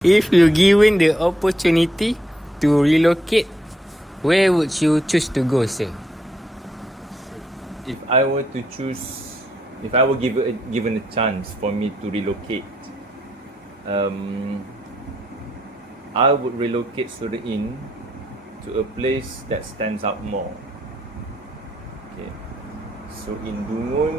If you're given the opportunity to relocate, where would you choose to go, sir? If I were to choose, if I were given a chance for me to relocate, I would relocate Sura to a place that stands out more. Okay, so in Dungun,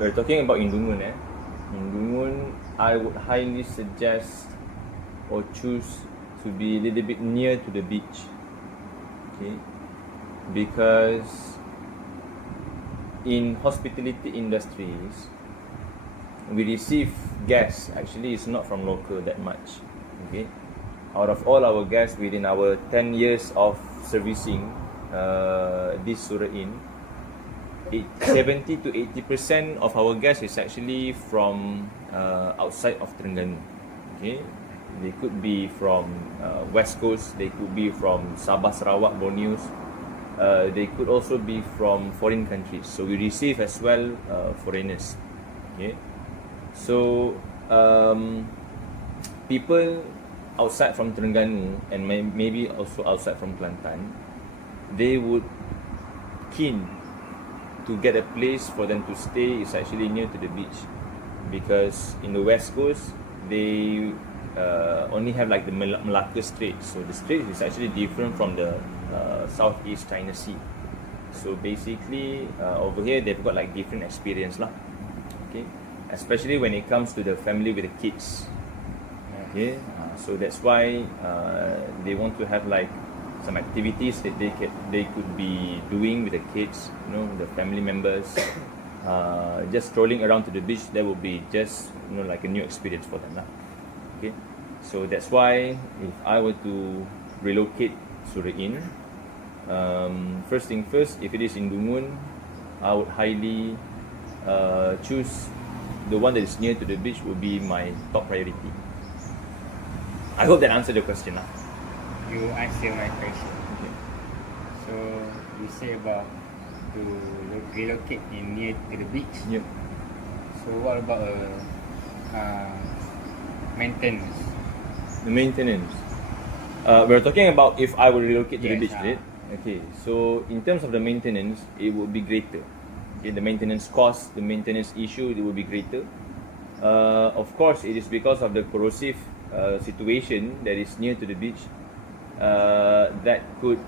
we're talking about in Dungun, In Dungun, I would highly suggest or choose to be a little bit near to the beach. Okay, because in hospitality industries, we receive guests. Actually, it's not from local that much. Okay, out of all our guests within our 10 years of servicing this Sura 70 to 80% of our guests is actually from outside of Terengganu. Okay, they could be from West Coast, they could be from Sabah, Sarawak, Borneo. They could also be from foreign countries. So we receive as well foreigners. Okay, so people outside from Terengganu and maybe also outside from Kelantan, they would keen to get a place for them to stay is actually near to the beach, because in the West Coast they only have like the Malacca Strait. So the strait is actually different from the Southeast China Sea. So basically over here they've got like different experience lah. Okay, especially when it comes to the family with the kids. Okay, so that's why they want to have like some activities that they could be doing with the kids, the family members. Just strolling around to the beach, that would be just like a new experience for them lah. Okay, so that's why if I were to relocate Sura first thing first, if it is in Dungun, I would highly choose the one that is near to the beach would be my top priority. I hope that answered the question lah. You answer my question. Okay. So you say about to relocate in near to the beach. Yep. So what about maintenance? The maintenance. We're talking about if I will relocate to the beach, right? Okay. So in terms of the maintenance, it would be greater. Okay, the maintenance cost, the maintenance issue, it will be greater. Of course, it is because of the corrosive situation that is near to the beach that could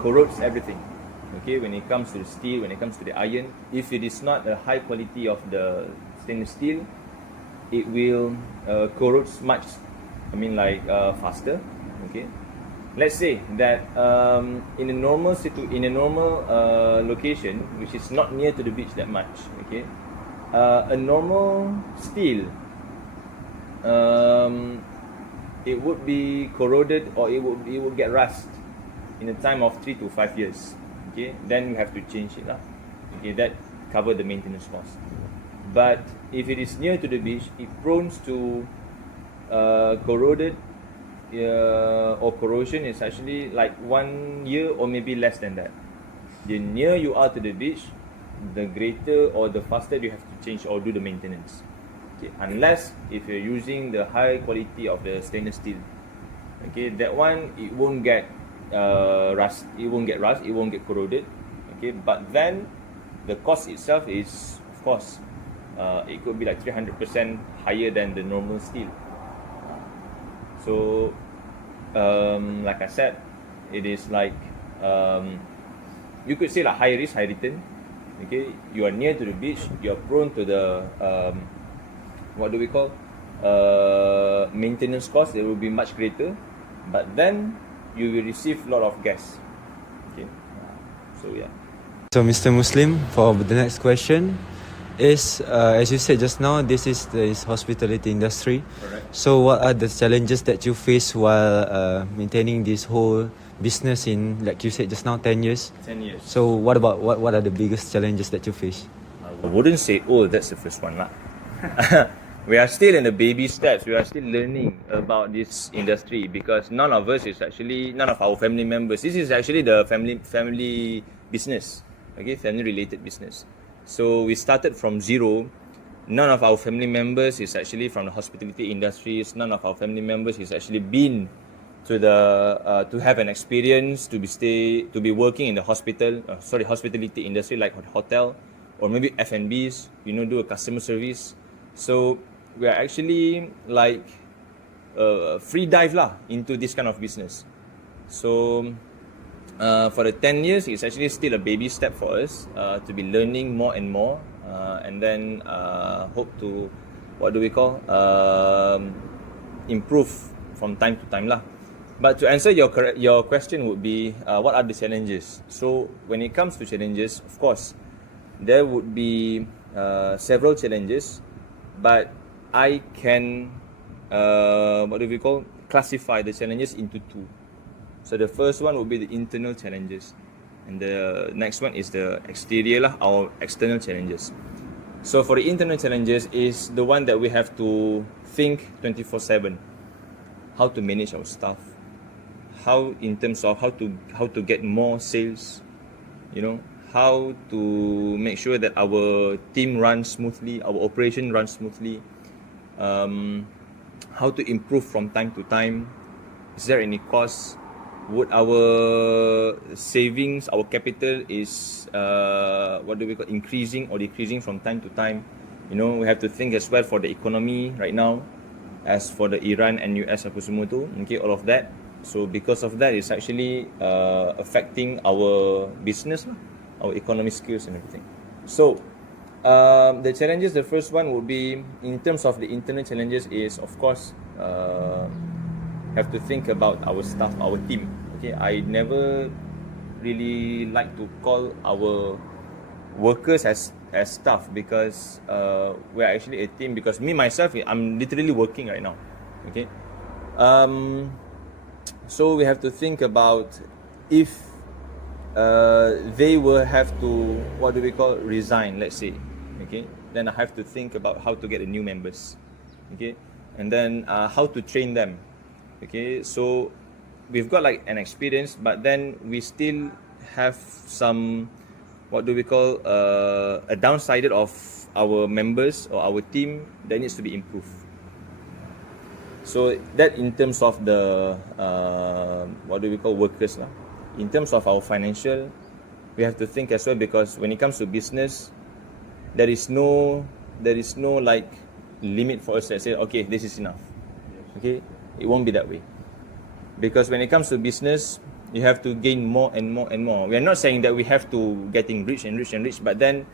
corrodes everything. Okay, when it comes to the steel, when it comes to the iron, if it is not a high quality of the stainless steel, it will corrodes much. Faster. Okay, let's say that in a normal location, which is not near to the beach that much. Okay, a normal steel, it would be corroded or it would get rust in a time of 3 to 5 years. Okay, then we have to change it lah. Okay, that cover the maintenance cost. But if it is near to the beach, it prone to corroded or corrosion is actually like 1 year or maybe less than that. The nearer you are to the beach, the greater or the faster you have to change or do the maintenance. Okay, unless if you're using the high quality of the stainless steel. Okay, that one it won't get rust, it won't get corroded. Okay, but then the cost itself is, of course, it could be like 300% higher than the normal steel. So like I said, it is like you could say like high risk, high return. Okay, you are near to the beach, you are prone to the what do we call maintenance cost. It will be much greater, but then you will receive a lot of gas. Okay, so yeah. So Mr. Muslim, for the next question is, as you said just now, this is the hospitality industry. Correct. So what are the challenges that you face while maintaining this whole business in, like you said just now, 10 years? 10 years. So what are the biggest challenges that you face? I wouldn't say, that's the first one lah. We are still in the baby steps. We are still learning about this industry because none of our family members. This is actually the family business. Okay, family related business. So we started from zero. none of our family members is actually from the hospitality industries. None of our family members is actually been to the to have an experience to be working in the hospitality industry like hotel or maybe F&Bs, do a customer service. So we are actually like free dive lah into this kind of business. So for the 10 years, it's actually still a baby step for us to be learning more and more, and then hope to, improve from time to time lah. But to answer your question would be, what are the challenges? So when it comes to challenges, of course, there would be several challenges, but I can classify the challenges into two. So the first one would be the internal challenges, and the next one is the exterior lah, or external challenges. So for the internal challenges is the one that we have to think 24/7, how to manage our staff, how in terms of how to get more sales, how to make sure that our team runs smoothly, our operation runs smoothly, how to improve from time to time. Is there any cost? Would our savings, our capital is increasing or decreasing from time to time? We have to think as well for the economy right now, as for the Iran and US apa semua tu, all of that. So because of that, it's actually affecting our business, our economic skills and everything. So the challenges, the first one would be in terms of the internal challenges is, of course, have to think about our staff, our team. Okay, I never really like to call our workers as staff, because we're actually a team, because me myself, I'm literally working right now. Okay, so we have to think about if they will have to resign, let's say. Okay, then I have to think about how to get the new members. Okay, and then how to train them. Okay, so we've got like an experience, but then we still have some a downside of our members or our team that needs to be improved. So that in terms of the workers lah. In terms of our financial, we have to think as well, because when it comes to business, there is no like limit for us that say, okay, this is enough. Okay, it won't be that way, because when it comes to business, you have to gain more and more and more. We are not saying that we have to getting rich and rich and rich, but then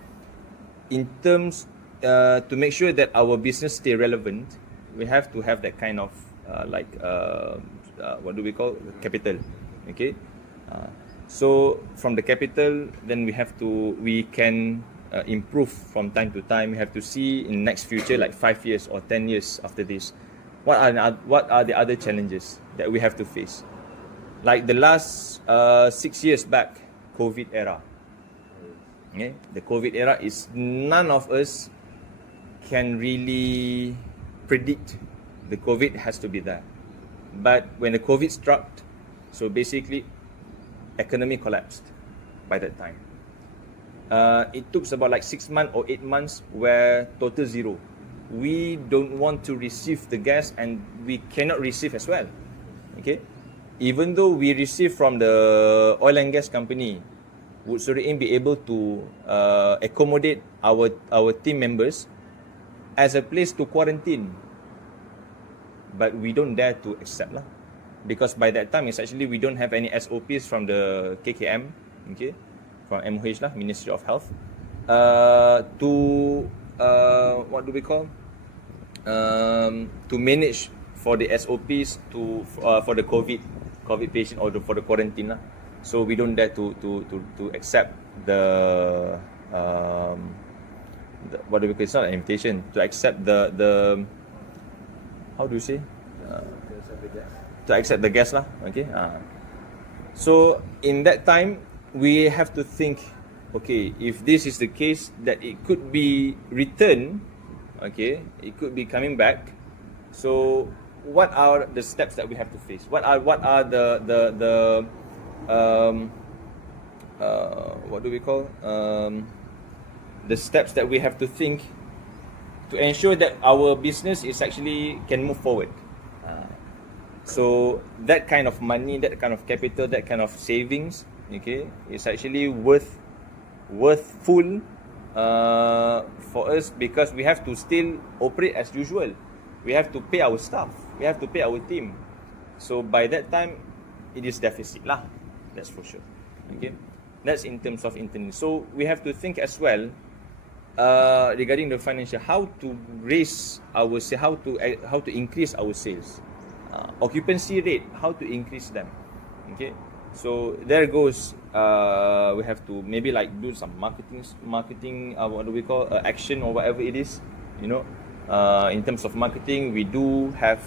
in terms to make sure that our business stay relevant, we have to have that kind of capital. Okay, so from the capital, then we can improve from time to time. We have to see in next future, like 5 years or 10 years after this, what are the other challenges that we have to face. Like the last 6 years back, COVID era. Okay? The COVID era is, none of us can really predict the COVID has to be there. But when the COVID struck, so basically economy collapsed by that time. It took about like 6 months or 8 months where total zero. We don't want to receive the gas, and we cannot receive as well. Okay, even though we receive from the oil and gas company, would Sura be able to accommodate our team members as a place to quarantine? But we don't dare to accept lah, because by that time it's actually we don't have any SOPs from the KKM, okay, from MOH lah, Ministry of Health, to to manage for the SOPs for the COVID patient or for the quarantine lah. So we don't dare to accept the it's not an invitation, to accept the how do you say to accept the gas lah. Okay, so in that time we have to think, okay, if this is the case, that it could be returned, okay, it could be coming back. So what are the steps that we have to face? What are the steps that we have to think to ensure that our business is actually can move forward. So that kind of money, that kind of capital, that kind of savings, okay, is actually worth full for us, because we have to still operate as usual. We have to pay our staff. We have to pay our team. So by that time, it is deficit lah. That's for sure. Okay, that's in terms of internal. So we have to think as well regarding the financial, how to raise our how to increase our sales, occupancy rate, how to increase them. Okay, so there goes. We have to maybe like do some marketing. What do we call action or whatever it is. You know, in terms of marketing, we do have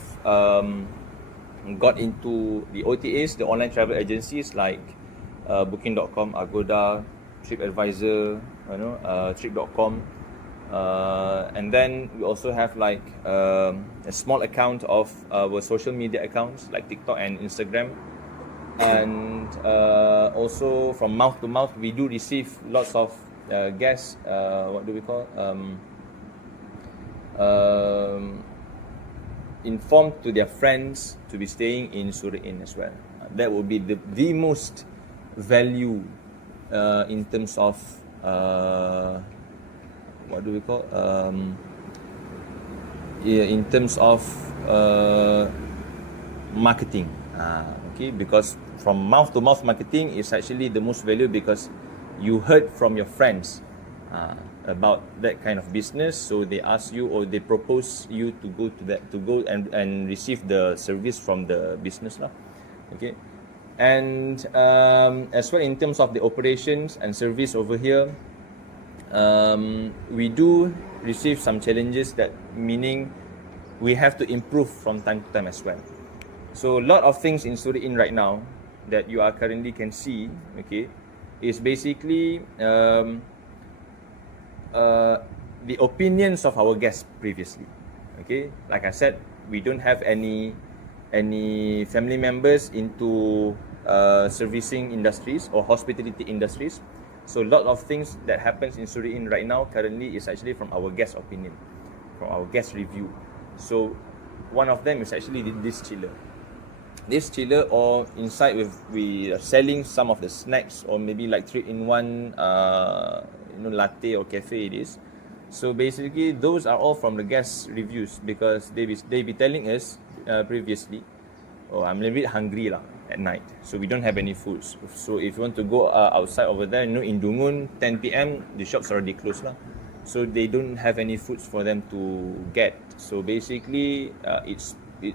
got into the OTAs, the online travel agencies like Booking.com, Agoda, TripAdvisor, Trip.com, and then we also have like a small account of our social media accounts like TikTok and Instagram, and also from mouth to mouth we do receive lots of guests. What do we call? Informed to their friends to be staying in Sura Inn as well. That would be the most value in terms of what do we call? In terms of marketing. Okay, because from mouth to mouth marketing is actually the most value, because you heard from your friends about that kind of business, so they ask you or they propose you to go and receive the service from the business lah. Okay, and as well in terms of the operations and service over here, we do receive some challenges, that meaning we have to improve from time to time as well. So a lot of things in Sura Inn right now that you are currently can see, okay, is basically the opinions of our guests previously. Okay, like I said, we don't have any family members into servicing industries or hospitality industries. So a lot of things that happens in Sura Inn right now currently is actually from our guest opinion, from our guest review. So one of them is actually this chiller. This chiller, or inside we are selling some of the snacks, or maybe like 3-in-1 latte or cafe it is. So basically those are all from the guest reviews, because they be telling us previously, oh, I'm a little bit hungry lah at night, so we don't have any foods. So if you want to go outside over there, in Dungun, 10 p.m. the shops already closed lah, so they don't have any foods for them to get. So basically it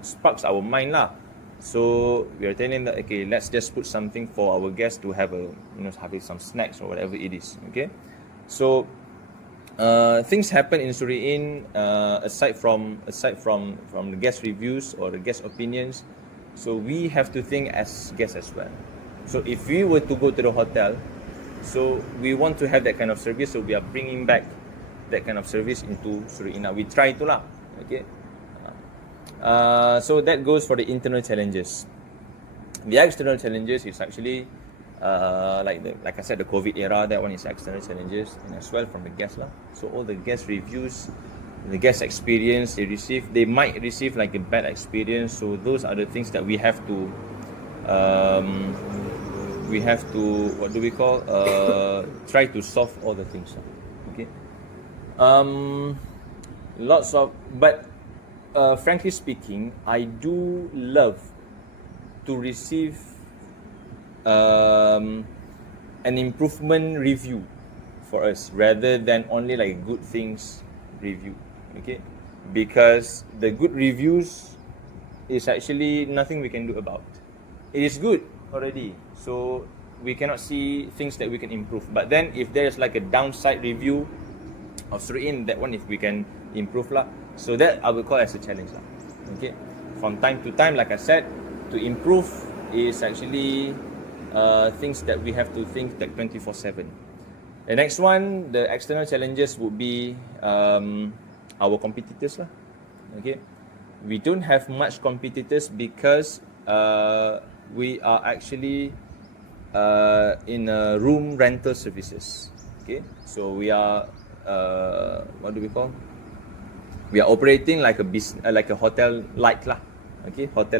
sparks our mind lah. So we are telling that, okay, let's just put something for our guests to have having some snacks or whatever it is. Okay, so things happen in Sura Inn aside from the guest reviews or the guest opinions. So we have to think as guests as well. So if we were to go to the hotel, so we want to have that kind of service, so we are bringing back that kind of service into Sura Inn. We try to lah. Okay. So that goes for the internal challenges. The external challenges is actually like I said, the COVID era. That one is external challenges, and as well from the guests lah. So all the guest reviews, the guest experience they might receive like a bad experience. So those are the things that we have to what do we call try to solve all the things. Okay. Lots of, but frankly speaking, I do love to receive an improvement review for us, rather than only like good things review. Okay, because the good reviews is actually nothing we can do about. It is good already, so we cannot see things that we can improve. But then if there is like a downside review of Sura Inn, that one if we can improve lah. So that I will call as a challenge lah. Okay, from time to time, like I said, to improve is actually things that we have to think like 24/7. The next one, the external challenges would be our competitors lah. Okay, we don't have much competitors because we are actually in room rental services. Okay, so we are what do we call? We are operating like a business, like a hotel like lah. Okay, hotel